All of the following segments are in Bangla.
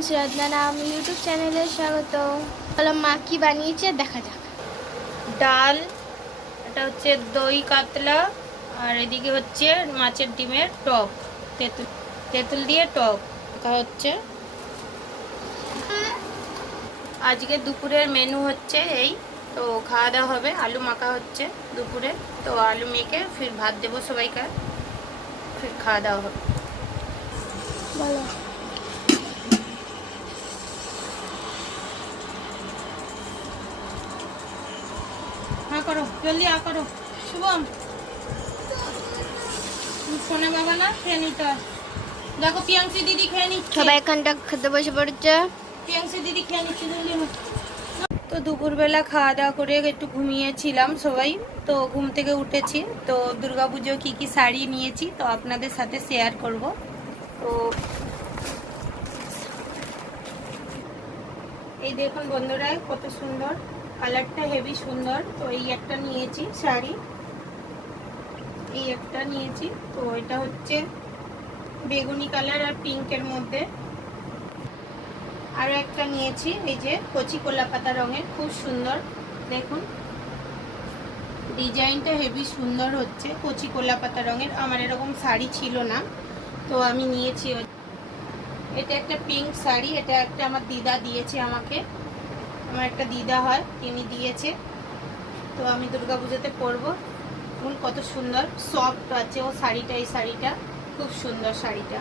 फ्रेंड्स रत्ना नाम यूट्यूब चैनले स्वागत। चलो मा की বানিয়েছে দেখা যাক। ডাল, এটা হচ্ছে দই কাতলা, আর এদিকে হচ্ছে মাছের ডিমের টক, তেঁতুল তেঁতুল দিয়ে টক রাখা হচ্ছে। আজকে দুপুরের মেনু হচ্ছে এই, তো খাওয়া দাওয়া হবে। আলু মাখা হচ্ছে দুপুরে, তো আলু মেখে ফির ভাত দেবো সবাইকে, ফির খাওয়া দাওয়া হবে। বলো हाँ करो जल्दी आ करो। शुभम सोने बाबा ना খেয়ে নিতে। দেখো পিয়াংসি দিদি খেয়ে নিচ্ছে, সবাই এখানটা খেতে বসে পড়েছে। পিয়াংসি দিদি খেয়ে নিচ্ছে জলদি। তো দুপুরবেলা খাওয়া দাওয়া করে একটু ঘুমিয়েছিলাম সবাই, তো ঘুম থেকে উঠেছি। তো দুর্গাপুজো কি কি শাড়ি নিয়েছি তো আপনাদের সাথে শেয়ার করব। তো এই দেখুন বন্ধুরা কত সুন্দর, কালারটা হেভি সুন্দর। তো এই একটা নিয়েছি শাড়ি, এই একটা নিয়েছি। তো এটা হচ্ছে বেগুনি কালার আর পিঙ্কের মধ্যে। আরো একটা নিয়েছি এই যে কচি কলা পাতা রঙের, খুব সুন্দর। দেখুন ডিজাইনটা হেভি সুন্দর হচ্ছে, কচি কলা পাতা রঙের। আমার এরকম শাড়ি ছিল না, তো আমি নিয়েছি। এটা একটা পিঙ্ক শাড়ি, এটা একটা আমার দিদা দিয়েছে আমাকে, আমার একটা দিদা হয়, তিনি দিয়েছে। তো আমি দুর্গাপূজাতে পরবো। দেখুন কত সুন্দর সফট আছে ও শাড়িটা, এই শাড়িটা খুব সুন্দর শাড়িটা।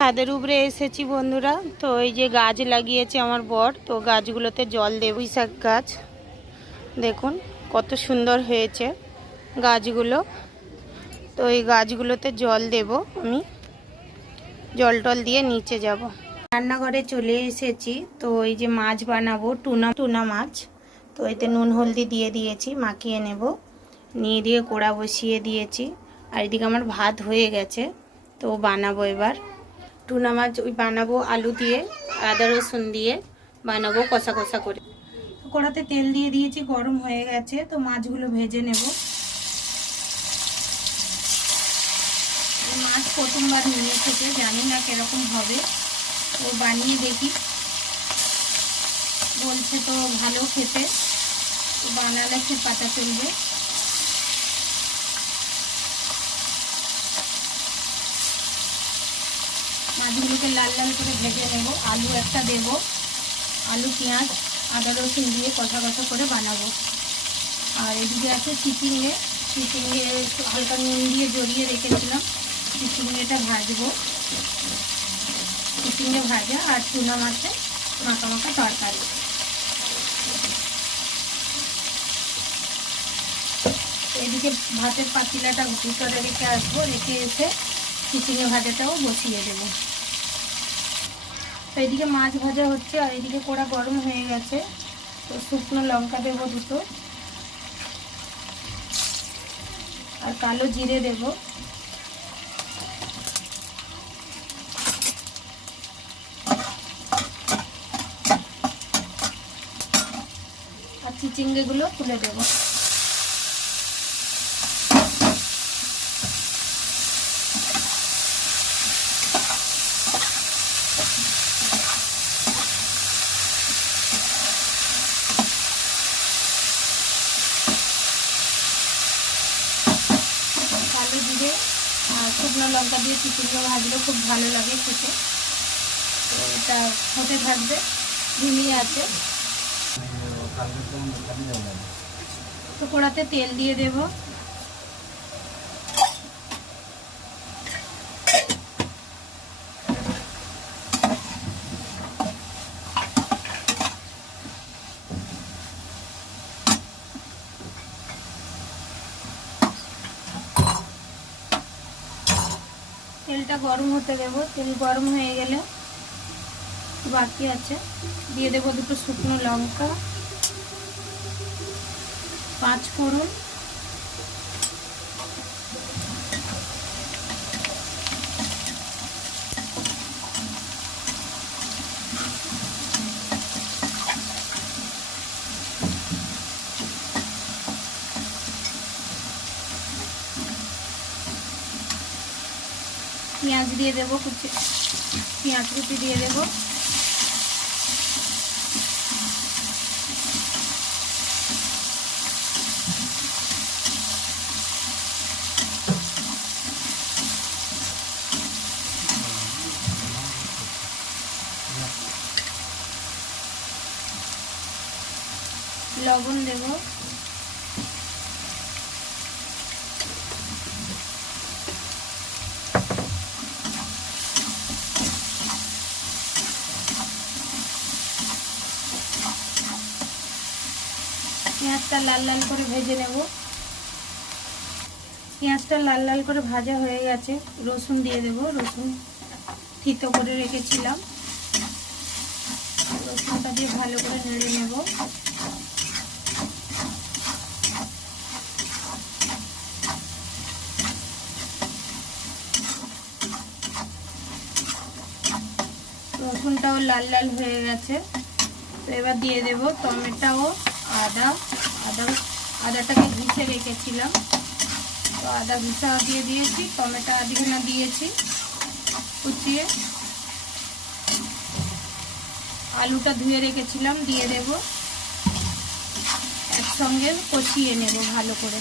ছাদের উপরে এসেছি বন্ধুরা। তো এই যে গাছ লাগিয়েছে আমার বর, তো গাছগুলোতে জল দেব। পুঁইশাক গাছ দেখুন কত সুন্দর হয়েছে গাছগুলো। তো এই গাছগুলোতে জল দেব, আমি জল টল দিয়ে নিচে যাব। রান্নাঘরে চলে এসেছি। তো এই যে মাছ বানাবো, টুনা মাছ। তো এতে নুন হলদি দিয়ে দিয়েছি, মাখিয়ে নেব। নিয়ে দিয়ে কড়া বসিয়ে দিয়েছি। আর এদিকে আমার ভাত হয়ে গেছে, তো বানাবো এবার টুনা মাছ। ওই বানাবো আলু দিয়ে, আদা রসুন দিয়ে বানাবো কষা কষা করে। কড়াতে তেল দিয়ে দিয়েছি, গরম হয়ে গেছে। তো মাছগুলো ভেজে নেব। মাছ প্রথমবার নিয়ে এসেছে, জানি না কিরকম হবে, তো বানিয়ে দেখি। বলছে তো ভালো খেতে, তো বানালে খুব পাতা চলবে। মাছগুলোকে লাল লাল করে ভেজে নেব। আলু একটা দেব, আলু পেঁয়াজ আদা রসুন দিয়ে কষা কষা করে বানাবো। আর এদিকে আছে চিচিঙ্গে, চিচিঙ্গে হালকা নুন দিয়ে জড়িয়ে রেখেছিলাম, চিচিঙ্গেটা ভাজবো। চিচিঙ্গে ভাজা আর টুনা মাছে মাখা মাখা তরকারি। এদিকে ভাতের পাতিলাটা ভিতরে রেখে আসবো, রেখে এসে চিচিঙ্গে ভাজাটাও বসিয়ে দেবো। তো এদিকে মাছ ভাজা হচ্ছে, আর এদিকে কড়া গরম হয়ে গেছে। তো শুকনো লঙ্কা দেবো দুটো, আর কালো জিরে দেব। আর চিচিঙ্গেগুলো তুলে দেবো। কালো জিরে আর শুকনো লঙ্কা দিয়ে চিচিঙ্গে ভাজলে খুব ভালো লাগে খেতে। তো এটা হতে থাকবে, ঘুমিয়ে আছে। তো কড়াতে তেল দিয়ে দেব। তেলটা গরম হতে দেব। তেল গরম হয়ে গেলে বাকি আছে দিয়ে দেব দুটো শুকনো লঙ্কা, 5 ফোড়ন, পেঁয়াজ দিয়ে দেবো, কুচি পেঁয়াজ কুচি দিয়ে দেবো। লবণ দেব, পেঁয়াজটা লাল লাল করে ভেজে নেব। পেঁয়াজটা লাল লাল করে ভাজা হয়ে গেছে, রসুন দিয়ে দেব। রসুন থিতো করে রেখেছিলাম, রসুনটা দিয়ে ভালো করে নেড়ে নেব। রসুনটাও লাল লাল হয়ে গেছে, তো এবার দিয়ে দেব টমেটো ও আদাটাকে ঘিষে রেখেছিলাম, তো আদা ঘিষা দিয়ে দিয়েছি, টমেটো আদিখানা দিয়েছি কুচিয়ে। আলুটা ধুয়ে রেখেছিলাম দিয়ে দেব, একসঙ্গে কষিয়ে নেব ভালো করে।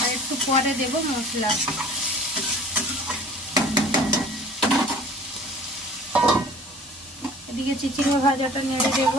আর একটু পরে দেব মশলা। এদিকে চিচিঙ্গা ভাজাটা নেড়ে দেব।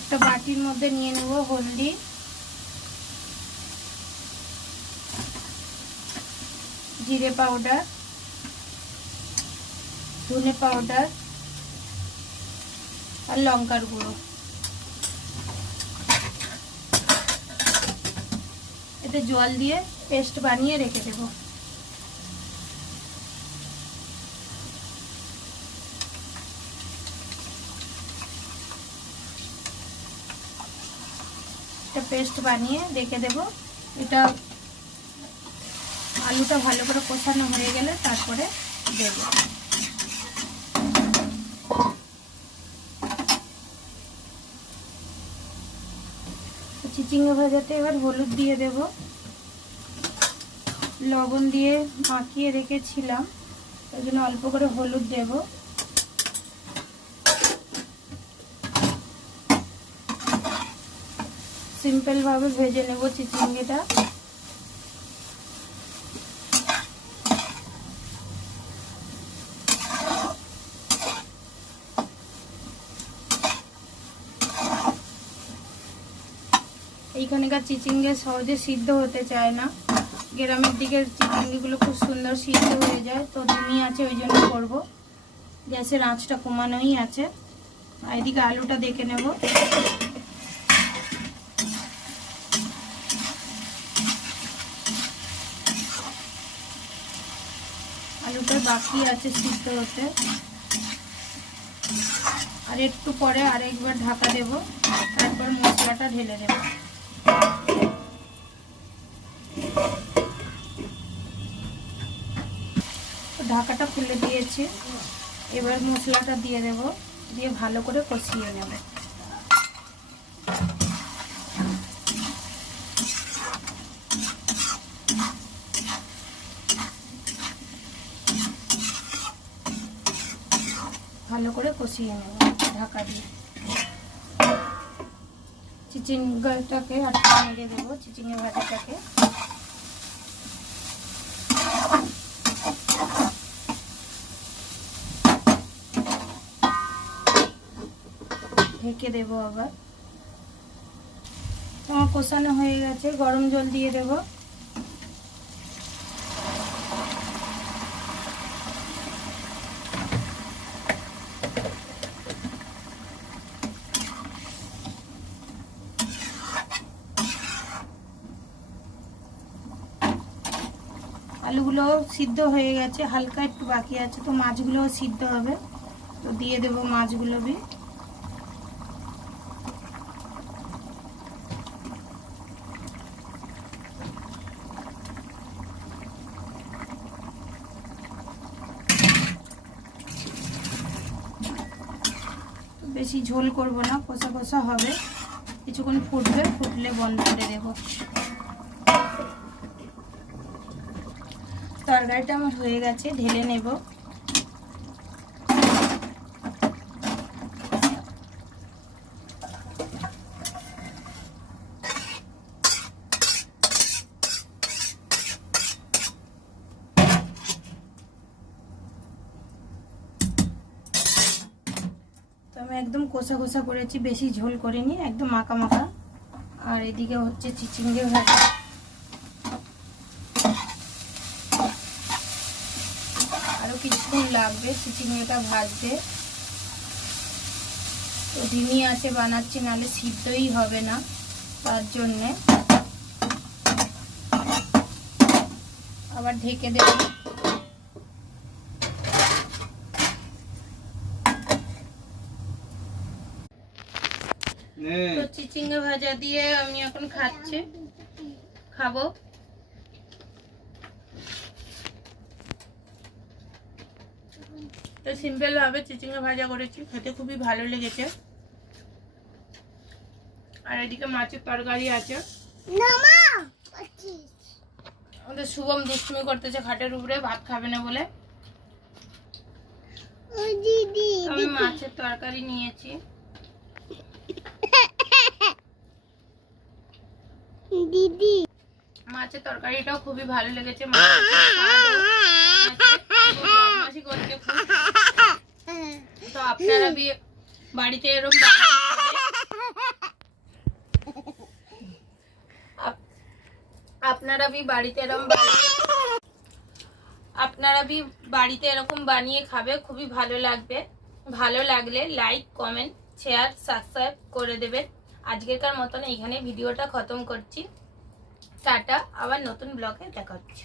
একটা বাটির মধ্যে নিয়ে নেব হলদি, জিরে পাউডার, ধনে পাউডার আর লঙ্কার গুঁড়ো। এতে জল দিয়ে পেস্ট বানিয়ে রেখে দেব। পেস্ট বানিয়ে রেখে দেব। এটা আলুটা ভালো করে কষানো হয়ে গেলে তারপরে দেব। চিচিঙ্গা ভাজাতে এবার হলুদ দিয়ে দেব, লবণ দিয়ে মাখিয়ে রেখেছিলাম, ওই জন্য অল্প করে হলুদ দেব। সিম্পল ভাবে ভেজে নেব চিচিঙ্গাটা। এইখানকার চিচিঙ্গে সহজে সিদ্ধ হতে চায় না, গ্রামের দিকের চিচিঙ্গিগুলো খুব সুন্দর সিদ্ধ হয়ে যায়, তো ধিমি আছে ওই জন্য করবো। গ্যাসের আঁচটা কমানোই আছে। আর এদিকে আলুটা দেখে নেব। আলুটা বাকি আছে সিদ্ধ হতে, আর একটু পরে আরেকবার ঢাকা দেব, তারপর মশলাটা ঢেলে দেব। ঢাকাটা খুলে দিয়েছি, এবার মশলাটা দিয়ে দেব, দিয়ে ভালো করে কষিয়ে নেব। ভালো করে কষিয়ে নেব ঢাকা দিয়ে। চিচিঙ্গাটাকে আটকে নেড়ে দেবো, চিচিঙ্গা ভাজাটাকে। ঢেকে দেবো আবার। আমার কষানো হয়ে গেছে, গরম জল দিয়ে দেব। আলুগুলো সিদ্ধ হয়ে গেছে, হালকা একটু বাকি আছে, তো মাছগুলোও সিদ্ধ হবে, তো দিয়ে দেব মাছগুলো भी। বেশি ঝোল করব না, কষা কষা হবে, কিছুক্ষণ ফুটবে, ফুটলে বন্ধ করে দেব। তরকারিটা আমার হয়ে গেছে, ঢেলে নেব। একদম কষা কষা করেছি, বেশি ঝোল করিনি, একদম মাখা মাখা। আর এদিকে হচ্ছে চিচিঙ্গে ভাজা। আরও কিছুক্ষণ লাগবে চিচিঙ্গেটা ভাজতে। তো ধিমি আছে বানাচ্ছি, নাহলে সিদ্ধই হবে না, তার জন্যে আবার ঢেকে দেব। তো চিচিঙ্গা ভাজা দিয়ে আমি এখন খাবো। তো সিম্পল ভাবে চিচিঙ্গা ভাজা করেছি, খেতে খুবই ভালো লেগেছে। আর এদিকে মাছের তরকারি আছে। আমাদের শুভম দুষ্টুমি করতেছে খাটের উপরে, ভাত খাবে না বলে। আমি মাছের তরকারি নিয়েছি। দিদি মাছের তরকারিটাও খুবই ভালো লেগেছে। বদমাশি করছে খুব। তো আপনারা বাড়িতে এরকম বাড়িতে এরকম বানিয়ে খাবে, খুবই ভালো লাগবে। ভালো লাগলে লাইক, কমেন্ট, শেয়ার, সাবস্ক্রাইব করে দেবেন। আজকেরকার মতন এইখানে ভিডিওটা খতম করছি। টাটা, আবার নতুন ব্লগে দেখা হচ্ছে।